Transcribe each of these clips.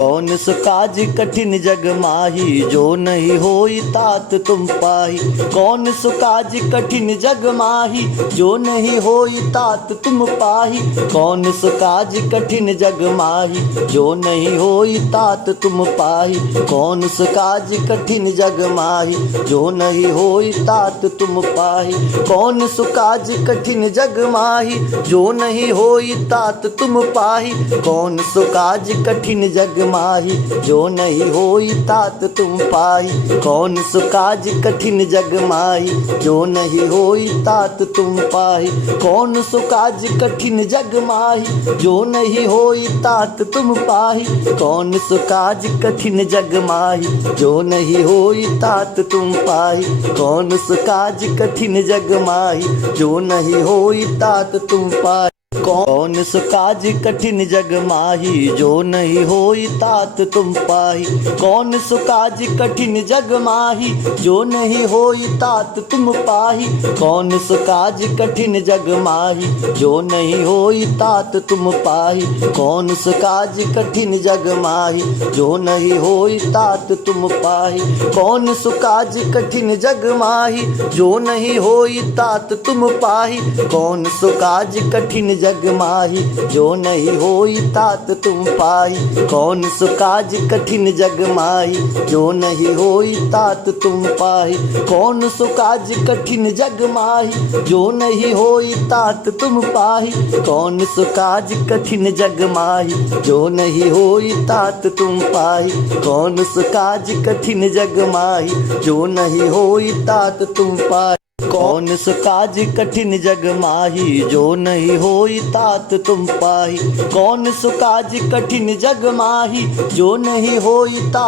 कौन सो काज कठिन जग माही, जो नहीं होई तात तुम पाही। कौन सो काज कठिन जग माही, जो नहीं होई तात तुम पाही। कौन सो काज कठिन जग माही, जो नहीं होई तात तुम पाही। कौन सो काज कठिन जग माही, जो नहीं होई तात तुम पाही। कौन सो काज कठिन जग माही, जो नहीं होई तात तुम पाही। कौन सो काज कठिन जग माही, जो नहीं होई तात तुम पाही। कौन सो काज कठिन जग माही, जो नहीं होई तात तुम पाही। कौन सो काज कठिन जग माही, जो नहीं होई तात तुम पाही। कौन सो काज कठिन जग माही, जो नहीं होई तात तुम पाही। कौन सो काज कठिन जग माही, जो नहीं होई तात तुम पाही। कौन सो काज कठिन जग माही, जो नहीं होई तात तुम पाही। कौन सो काज कठिन जग माही, जो नहीं होई तात तुम पाही। कौन सो काज कठिन जग माही, जो नहीं होई तात तुम पाही। कौन सो काज कठिन जग माही, जो नहीं होई तात तुम पाही। कौन सो काज कठिन जग माही, जो नहीं होई तात तुम पाही। कौन सो काज कठिन जग माही, जो नहीं होई तात तुम पाही। कौन सो काज कठिन जग माही, जो नहीं होई तात तुम पाही। कौन सो काज कठिन जग माही, जो नहीं होई तात तुम पाही। कौन सो काज कठिन जग माही, जो नहीं होई तात तुम पाही। कौन सो काज कठिन जग माही, जो नहीं होई तात तुम पाही। कौन सो काज कठिन जग माही, जो नहीं होई तात तुम पाही। कौन सो काज कठिन जग माही, जो नहीं होई तात तुम पाही। कौन सो काज कठिन जग माही, जो नहीं होई तात तुम पाही।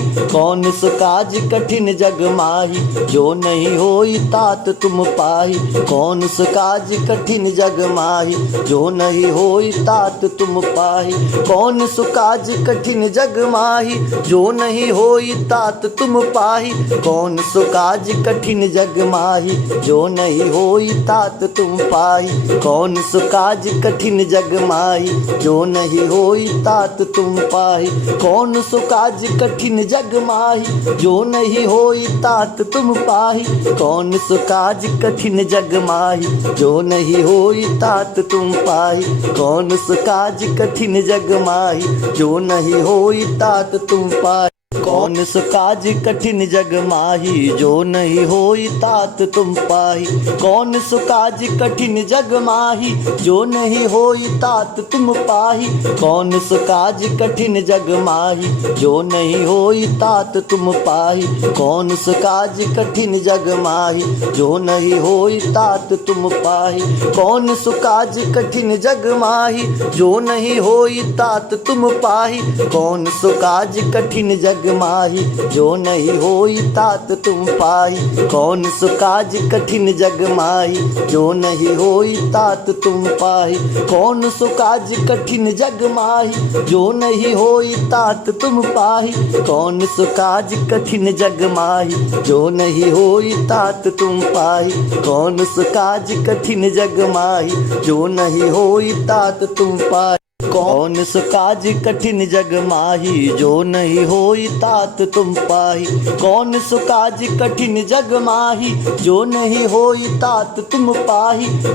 कौन सो काज कठिन जग माही, जो नहीं होई तात तुम पाही। कौन सो काज कठिन जग माही, जो नहीं होई तात तुम पाही। कौन सो काज कठिन जग माही, जो नहीं होई तात तुम पाही। कौन सो काज कठिन जग माही, जो नहीं होई तात तुम पाही। कौन सो काज कठिन जग माही, जो नहीं होई तात तुम पाही। कौन सो काज कठिन जग माही, जो नहीं होई तात तुम पाही। कौन सो काज कठिन जग माही, जो नहीं होई तात तुम पाही। कौन सो काज कठिन जग माही, जो नहीं होई तात तुम पाही। कौन सो काज कठिन जग माही, जो नहीं होई तात तुम पाही। कौन सो काज कठिन जग माही, जो नहीं होई तात तुम पाही। कौन सो काज कठिन जग माही, जो नहीं होई तात तुम पाही। कौन सो काज कठिन जग माही, जो नहीं होई तात तुम पाही। कौन सो काज कठिन जग माही, जो नहीं होई तात तुम पाही। कौन सो काज कठिन जग माही, जो नहीं होई तात तुम पाही। कौन सो काज कठिन जग माही, जो नहीं होई तात तुम पाही। कौन सो काज कठिन जग माही, जो नहीं होई तात तुम पाही। कौन सो काज कठिन जग माही, जो नहीं होई तात तुम पाही। कौन सो काज कठिन जग माही, जो नहीं होई तात तुम पाही। कौन सो काज कठिन जग माही, जो नहीं होई तात तुम पाही।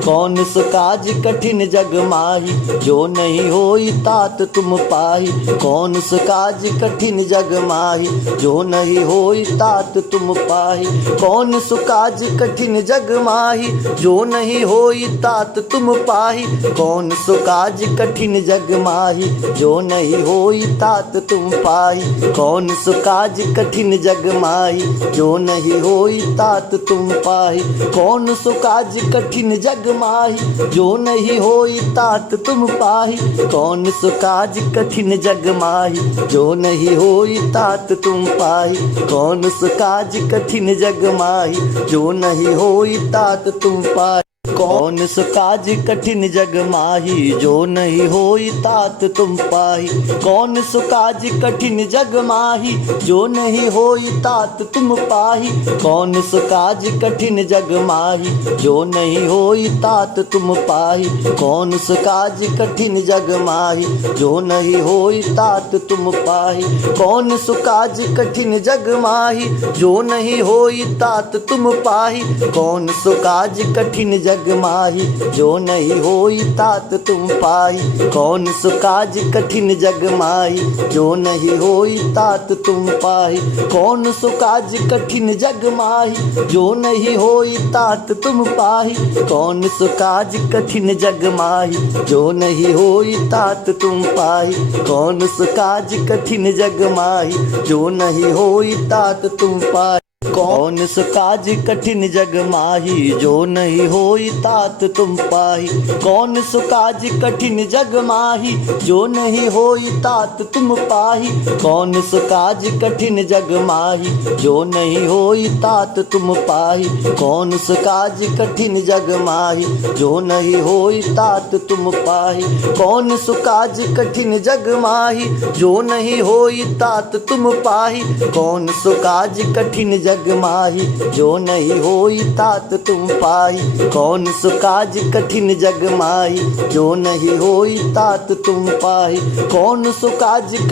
कौन सो काज कठिन जग माही, जो नहीं होई तात तुम पाही। कौन सो काज कठिन जग माही, जो नहीं होई तात तुम पाही। कौन सो काज कठिन जग माही, जो नहीं होई तात तुम पाही। कौन सो काज कठिन जग माही, जो नहीं होई तात तुम पाही। कौन सो काज कठिन जग माही, जो नहीं होई तात तुम पाही। कौन सो काज कठिन जग माही, जो नहीं होई तात तुम पाही। कौन सो काज कठिन जग माही, जो नहीं होई तात तुम पाही। कौन सो काज कठिन जग माही, जो नहीं होई तात तुम पाही। कौन सो काज कठिन जग माही जो नहीं होई तात तुम पाही। कौन सो काज कठिन जग माही जो नहीं होई तात तुम पाही। कौन सो काज कठिन जग माही जो नहीं होई तात तुम पाही। कौन सो काज कठिन जग माही जो नहीं होई तात तुम पाही। कौन सो काज कठिन जग माही जो नहीं होई तात तुम पाही। कौन सो काज कठिन जग माही जो नहीं होई तात तुम पाही। कौन सो काज कठिन जग माही जो नहीं होई तात तुम पाही। कौन सो काज कठिन जग माही जो नहीं होई तात तुम पाही। कौन सो काज कठिन जग माही जो नहीं होई तात तुम पाही। कौन सो काज कठिन जग माही जो नहीं होई तात तुम पाही। कौन सो काज कठिन जग माही जो नहीं होई तात तुम पाही। कौन सो काज कठिन जग माही जो नहीं होई तात तुम पाही। कौन सो काज कठिन जग माही जो नहीं होई तात तुम पाही। कौन सो काज कठिन जग माही जो नहीं होई तात तुम पाही। कौन सो काज कठिन जग माही जो नहीं होई तात तुम पाही। कौन सो काज कठिन जग माही जो नहीं होई तात तुम पाही। कौन सो काज कठिन जग माही जो नहीं होई तात तुम पाही। कौन सो काज कठिन जग माही जो नहीं होई तात तुम पाही। कौन सो काज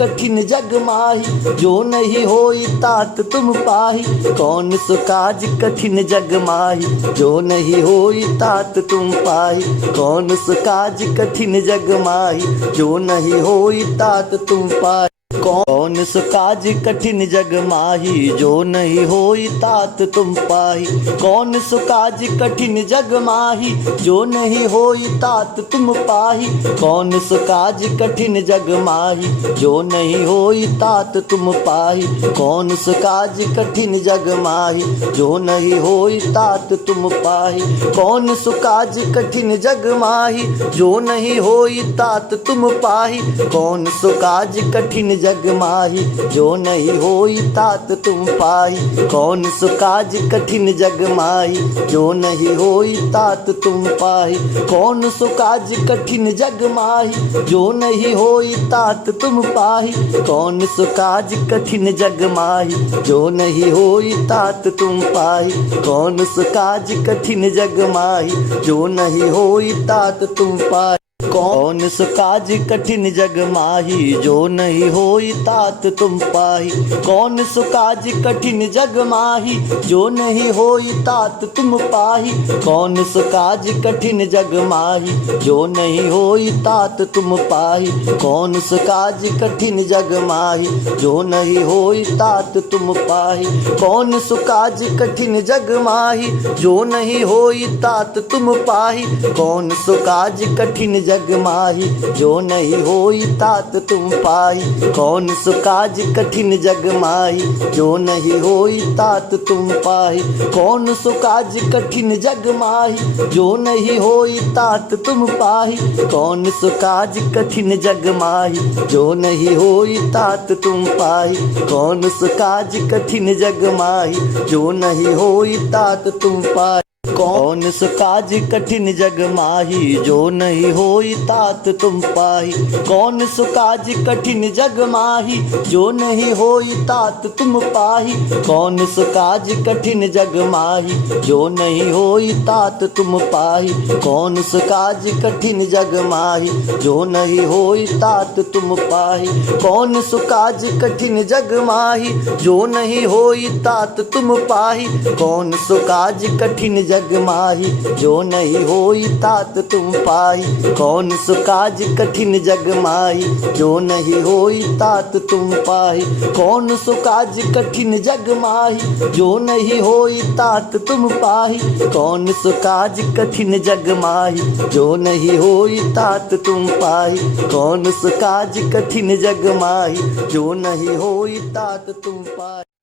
कठिन जग माही जो नहीं होई तात तुम पाही। कौन सो काज कठिन जग माही जो नहीं होई तात तुम पाही। कौन सो काज कठिन जग माही जो नहीं होई तात तुम पाही। कौन सो काज कठिन जग माही जो नहीं होई तात तुम पाही। कौन सो काज कठिन जग माही जो नहीं होई तात तुम पाही। कौन सो काज कठिन जग माही जो नहीं होई तात तुम पाही। कौन सो काज कठिन जग माही जो नहीं होई तात तुम पाही। कौन सो काज कठिन जग माही जो नहीं होई तात तुम पाही। कौन सो काज कठिन जग माही जो नहीं होई तात तुम पाही। कौन सो काज कठिन जग माही जो नहीं होई तात तुम पाही। कौन सो काज कठिन जग माही जो नहीं होई तात तुम पाही। कौन सो काज कठिन जग माही जो नहीं होई तात तुम पाही। कौन सो काज कठिन जग माही जो नहीं होई तात तुम पाही। कौन सो काज कठिन जग माही जो नहीं होई तात तुम पाही। कौन सो काज कठिन जग माही जो नहीं होई तात तुम पाही। कौन सो काज कठिन जग माही जो नहीं होई तात तुम पाही। कौन सो काज कठिन जग माही जो नहीं होई तात तुम पाही। कौन सो काज कठिन जग माही जो नहीं होई तात तुम पाही। कौन सो काज कठिन जग माही जो नहीं होई तात तुम पाही। कौन सो काज कठिन जग माही जो नहीं होई तात तुम पाही। कौन सो काज कठिन जग माही जो नहीं होई तात तुम पाही। कौन सो काज कठिन जग माही जो नहीं होई तात तुम पाही। कौन सो काज कठिन जग माही जो नहीं होई तात तुम पाही। कौन सो काज कठिन जग माही जो नहीं होई तात तुम पाही। कौन सो काज कठिन जग माही जो नहीं होई तात तुम पाही। कौन सो काज कठिन जग माही जो नहीं होई तात तुम पाही। कौन सो काज कठिन जग माही जो नहीं होई तात तुम पाही। कौन सो काज कठिन जग माही जो नहीं होई तात तुम पाही। कौन सो काज कठिन जग माही जो नहीं होई तात तुम पाही। कौन सो काज कठिन जग माही जो नहीं होई तात तुम पाही। कौन सो काज कठिन जग माही जो नहीं होई तात तुम पाही। कौन सो काज कठिन जग माही जो नहीं होई तात तुम पाही।